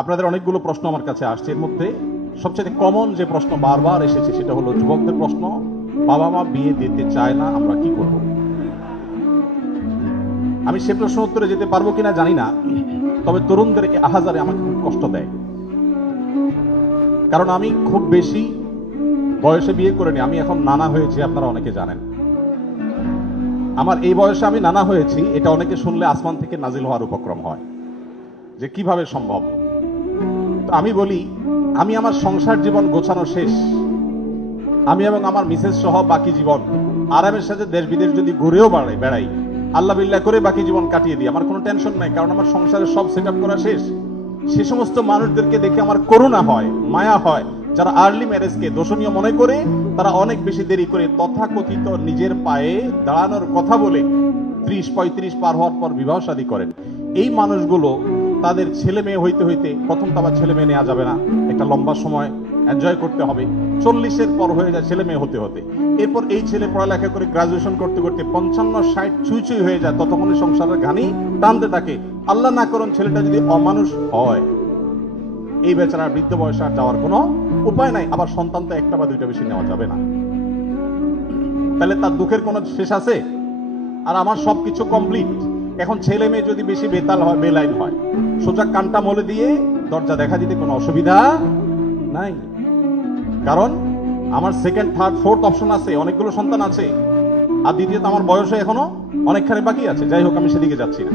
আপনাদের অনেকগুলো প্রশ্ন আমার কাছে আসছে, এর মধ্যে সবচেয়ে কমন যে প্রশ্ন বারবার এসেছে সেটা হলো যুবকদের প্রশ্ন, বাবা মা বিয়ে দিতে চায় না, আমরা কি করব? আমি সে প্রশ্ন উত্তরে যেতে পারবো কিনা জানি না, তবে তরুণদেরকে আহাজারে আমাকে খুব কষ্ট দেয়। কারণ আমি খুব বেশি বয়সে বিয়ে করিনি, আমি এখন নানা হয়েছি, আপনারা অনেকে জানেন। আমার এই বয়সে আমি নানা হয়েছি, এটা অনেকে শুনলে আসমান থেকে নাজিল হওয়ার উপক্রম হয় যে কিভাবে সম্ভব। তো আমি বলি, আমি আমার সংসার জীবন গোছানো শেষ, আমি এবং আমার মিসেস সহ বাকি জীবন আরামের সাথে দেশ বিদেশ যদি ঘুরেও বেড়াই, আল্লাহ বিল্লাহ করে বাকি জীবন কাটিয়ে দিই, আমার কোনো টেনশন নাই, কারণ আমার সংসারের সব সেট আপ করা শেষ। সে সমস্ত মানুষদেরকে দেখে আমার করুণা হয়, মায়া হয়, যারা আর্লি ম্যারেজকে দোষণীয় মনে করে, তারা অনেক বেশি দেরি করে তথাকথিত নিজের পায়ে দাঁড়ানোর কথা বলে 30-35 পার হওয়ার পর বিবাহ শাদী করেন। এই মানুষগুলো তাদের ছেলে মেয়ে হইতে হইতে, প্রথম তো আবার ছেলে মেয়ে নেওয়া যাবে না, একটা লম্বা সময় এনজয় করতে হবে, 40-এর পর হয়ে যায় ছেলে মেয়ে হতে হতে। এরপর এই ছেলে পড়ালেখা করে গ্রাজুয়েশন করতে করতে 55-60 ছুঁই হয়ে যায়, ততক্ষণে সংসারের ঘানি টানতে থাকে। আল্লাহ না করুন ছেলেটা যদি অমানুষ হয়, এই বেচারা বৃদ্ধ বয়সে আর যাওয়ার কোনো উপায় নাই। আবার সন্তান তো একটা বা দুইটা বেশি নেওয়া যাবে না, তাহলে তার দুঃখের কোনো শেষ আছে? আর আমার সবকিছু কমপ্লিট, এখন ছেলে মেয়ে যদি বেশি বেতাল হয়, বেলাইন হয়, সোজা কানটা মলে দিয়ে দরজা দেখা দিতে কোনো অসুবিধা নাই। কারণ আমার সেকেন্ড, থার্ড, ফোর্থ অপশন আছে, অনেকগুলো সন্তান আছে, আর দ্বিতীয়ত আমার বয়সে এখনো অনেকখানি বাকি আছে। যাই হোক, আমি সেদিকে যাচ্ছি না।